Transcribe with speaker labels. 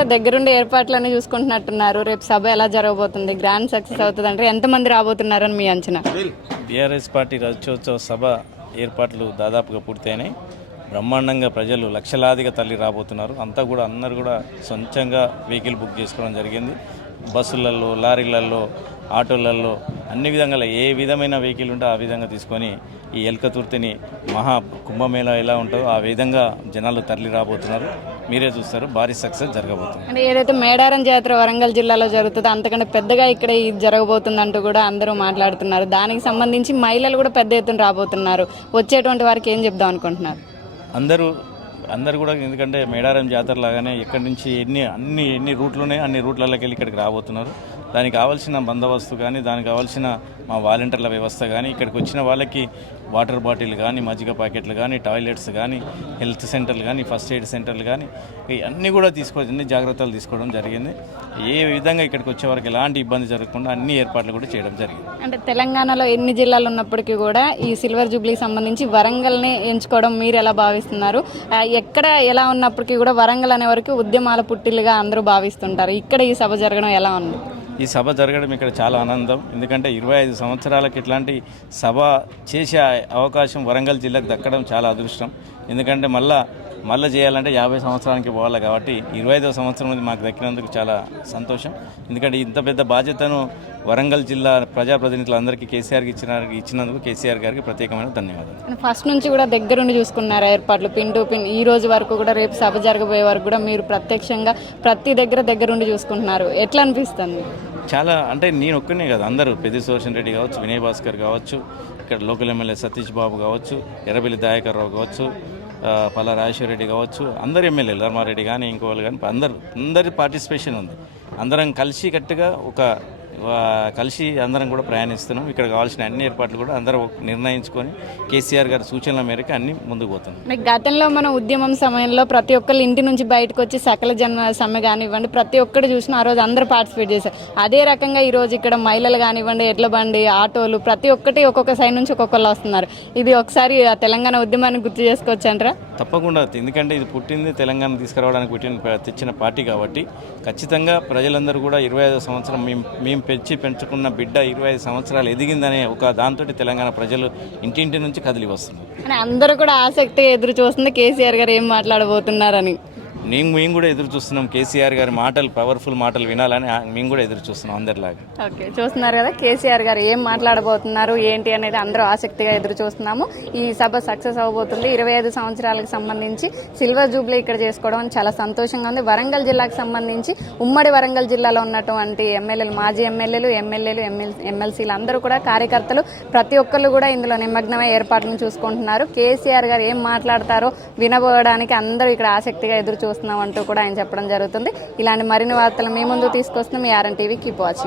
Speaker 1: కొంచెం దగ్గరుండి ఏర్పాట్లన్నీ చూసుకుంటున్నట్టున్నారు. రేపు సభ ఎలా జరగబోతుంది? గ్రాండ్ సక్సెస్ అవుతుంది అంటే ఎంతమంది రాబోతున్నారని మీ అంచనా?
Speaker 2: బీఆర్ఎస్ పార్టీ రాజ్యోత్సవ సభ ఏర్పాట్లు దాదాపుగా పూర్తయినాయి. బ్రహ్మాండంగా ప్రజలు లక్షలాదిగా తల్లి రాబోతున్నారు. అంతా కూడా అందరు కూడా సొంతంగా వెహికల్ బుక్ చేసుకోవడం జరిగింది. బస్సులలో లారీలలో ఆటోలలో అన్ని విధంగా ఏ విధమైన వెహికల్ ఉంటే ఆ విధంగా తీసుకొని ఈ ఎల్కతుర్తిని మహా కుంభమేళ ఎలా ఉంటుందో ఆ విధంగా జనాలు తరలి రాబోతున్నారు. మీరే చూస్తారు భారీ సక్సెస్ జరగబోతుంది.
Speaker 1: అంటే ఏదైతే మేడారం జాతర వరంగల్ జిల్లాలో జరుగుతుందో అంతకంటే పెద్దగా ఇక్కడ ఇది జరగబోతుంది అంటూ కూడా అందరూ మాట్లాడుతున్నారు. దానికి సంబంధించి మహిళలు కూడా పెద్ద ఎత్తున రాబోతున్నారు. వచ్చేటువంటి వారికి ఏం చెప్దాం అనుకుంటున్నారు?
Speaker 2: అందరూ అందరు కూడా ఎందుకంటే మేడారం జాతర లాగానే ఎక్కడి నుంచి ఎన్ని అన్ని ఎన్ని రూట్లు ఉన్నాయి అన్ని రూట్లలోకి వెళ్ళి ఇక్కడికి రాబోతున్నారు. దానికి కావాల్సిన బందోబస్తు కానీ దానికి కావాల్సిన మా వాలంటీర్ల వ్యవస్థ కానీ ఇక్కడికి వచ్చిన వాళ్ళకి వాటర్ బాటిల్ కానీ మజ్జిగ ప్యాకెట్లు కానీ టాయిలెట్స్ కానీ హెల్త్ సెంటర్లు కానీ ఫస్ట్ ఎయిడ్ సెంటర్లు కానీ ఇవన్నీ కూడా తీసుకోవచ్చు అన్ని జాగ్రత్తలు తీసుకోవడం జరిగింది. ఏ విధంగా ఇక్కడికి వచ్చే వరకు ఎలాంటి ఇబ్బంది జరగకుండా అన్ని ఏర్పాట్లు కూడా చేయడం జరిగింది.
Speaker 1: అంటే తెలంగాణలో ఎన్ని జిల్లాలు ఉన్నప్పటికీ కూడా ఈ సిల్వర్ జూబ్లీకి సంబంధించి వరంగల్ని ఎంచుకోవడం మీరు ఎలా భావిస్తున్నారు? ఎక్కడ ఎలా ఉన్నప్పటికీ కూడా వరంగల్ అనే వరకు ఉద్యమాల పుట్టిల్లుగా అందరూ భావిస్తుంటారు. ఇక్కడ ఈ సభ జరగడం ఎలా ఉంది?
Speaker 2: ఈ సభ జరగడం ఇక్కడ చాలా ఆనందం. ఎందుకంటే ఇరవై ఐదు సంవత్సరాలకు ఇట్లాంటి సభ చేసే అవకాశం వరంగల్ జిల్లాకు దక్కడం చాలా అదృష్టం. ఎందుకంటే మళ్ళా మళ్ళీ చేయాలంటే యాభై సంవత్సరానికి పోవాలి కాబట్టి ఇరవై ఐదో సంవత్సరం అనేది మాకు దక్కినందుకు చాలా సంతోషం. ఎందుకంటే ఇంత పెద్ద బాధ్యతను వరంగల్ జిల్లా ప్రజాప్రతినిధులందరికీ కేసీఆర్కి ఇచ్చిన ఇచ్చినందుకు కేసీఆర్ గారికి ప్రత్యేకమైన ధన్యవాదాలు.
Speaker 1: ఫస్ట్ నుంచి కూడా దగ్గరుండి చూసుకున్నారు ఏర్పాట్లు. పిన్ టు పిన్ ఈ రోజు వరకు కూడా రేపు సభ జరగబోయే వరకు కూడా మీరు ప్రత్యక్షంగా ప్రతి దగ్గర దగ్గరుండి చూసుకుంటున్నారు. ఎట్లా అనిపిస్తుంది?
Speaker 2: చాలా అంటే నేను ఒక్కనే కాదు అందరూ. పెద్ద సుదర్శన్ రెడ్డి కావచ్చు వినయ్ భాస్కర్ కావచ్చు ఇక్కడ లోకల్ ఎమ్మెల్యే సతీష్ బాబు కావచ్చు ఎర్రబెల్లి దయాకర్ రావు కావచ్చు పల్లా రాజేశ్వర రెడ్డి కావచ్చు అందరు ఎమ్మెల్యేలు ధర్మారెడ్డి కానీ ఇంకోళ్ళు కానీ అందరు అందరి పార్టిసిపేషన్ ఉంది. అందరం కలిసి కట్టుగా ఒక కలిసి అందరం కూడా ప్రయాణిస్తున్నాం. ఇక్కడ కావాల్సిన అన్ని ఏర్పాట్లు కూడా అందరం నిర్ణయించుకొని కేసీఆర్ గారి సూచనల మేరకు అన్ని ముందుకు పోతున్నాం.
Speaker 1: గతంలో మన ఉద్యమం సమయంలో ప్రతి ఒక్కరు ఇంటి నుంచి బయటకు వచ్చి సకల జన సమ్మె కానివ్వండి ప్రతి ఒక్కరు చూసిన ఆ రోజు అందరూ పార్టిసిపేట్ చేశారు. అదే రకంగా ఈ రోజు ఇక్కడ మహిళలు కానివ్వండి ఎడ్ల బండి ఆటోలు ప్రతి ఒక్కటి ఒక్కొక్క సైడ్ నుంచి ఒక్కొక్కరు వస్తున్నారు. ఇది ఒకసారి తెలంగాణ ఉద్యమాన్ని గుర్తు చేసుకోవచ్చు అంటారా
Speaker 2: తప్పకుండా. ఎందుకంటే ఇది పుట్టింది తెలంగాణ తీసుకురావడానికి పుట్టిన తెచ్చిన పార్టీ కాబట్టి ఖచ్చితంగా ప్రజలందరూ కూడా ఇరవై ఐదో సంవత్సరం మేము మేము పెంచి పెంచుకున్న బిడ్డ ఇరవై ఐదు సంవత్సరాలు ఎదిగిందనే ఒక దాంతో తెలంగాణ ప్రజలు ఇంటింటి నుంచి కదిలి వస్తున్నారు.
Speaker 1: అందరూ కూడా ఆసక్తిగా ఎదురు చూస్తుంది కేసీఆర్ గారు ఏం మాట్లాడబోతున్నారని.
Speaker 2: మేము మేము కూడా ఎదురు చూస్తున్నాం కేసీఆర్ గారి మాటలు పవర్ఫుల్ మాటలు వినాలని మేము కూడా ఎదురు చూస్తున్నాం అందరిలాగా.
Speaker 1: ఓకే చూస్తున్నారు కదా కేసీఆర్ గారు ఏం మాట్లాడబోతున్నారు ఏంటి అనేది అందరూ ఆసక్తిగా ఎదురు చూస్తున్నాము. ఈ సభ సక్సెస్ అవబోతుంది ఇరవై ఐదు సంవత్సరాలకు సంబంధించి సిల్వర్ జూబ్లీ ఇక్కడ చేసుకోవడం చాలా సంతోషంగా ఉంది. వరంగల్ జిల్లాకు సంబంధించి ఉమ్మడి వరంగల్ జిల్లాలో ఉన్నటువంటి ఎమ్మెల్యేలు మాజీ ఎమ్మెల్యేలు ఎమ్మెల్యేలు ఎమ్మెల్సీలు అందరూ కూడా కార్యకర్తలు ప్రతి ఒక్కళ్ళు కూడా ఇందులో నిమగ్నమై ఏర్పాట్లను చూసుకుంటున్నారు. కేసీఆర్ గారు ఏం మాట్లాడతారో వినబోవడానికి అందరూ ఇక్కడ ఆసక్తిగా ఎదురు చూస్తున్నారు. అంటూ కూడా ఆయన చెప్పడం జరుగుతుంది. ఇలాంటి మరిన్ని వార్తలు మీ ముందు తీసుకొస్తున్నాం. మీ ఆర్ఎన్ టీవీ కీప్ వాచింగ్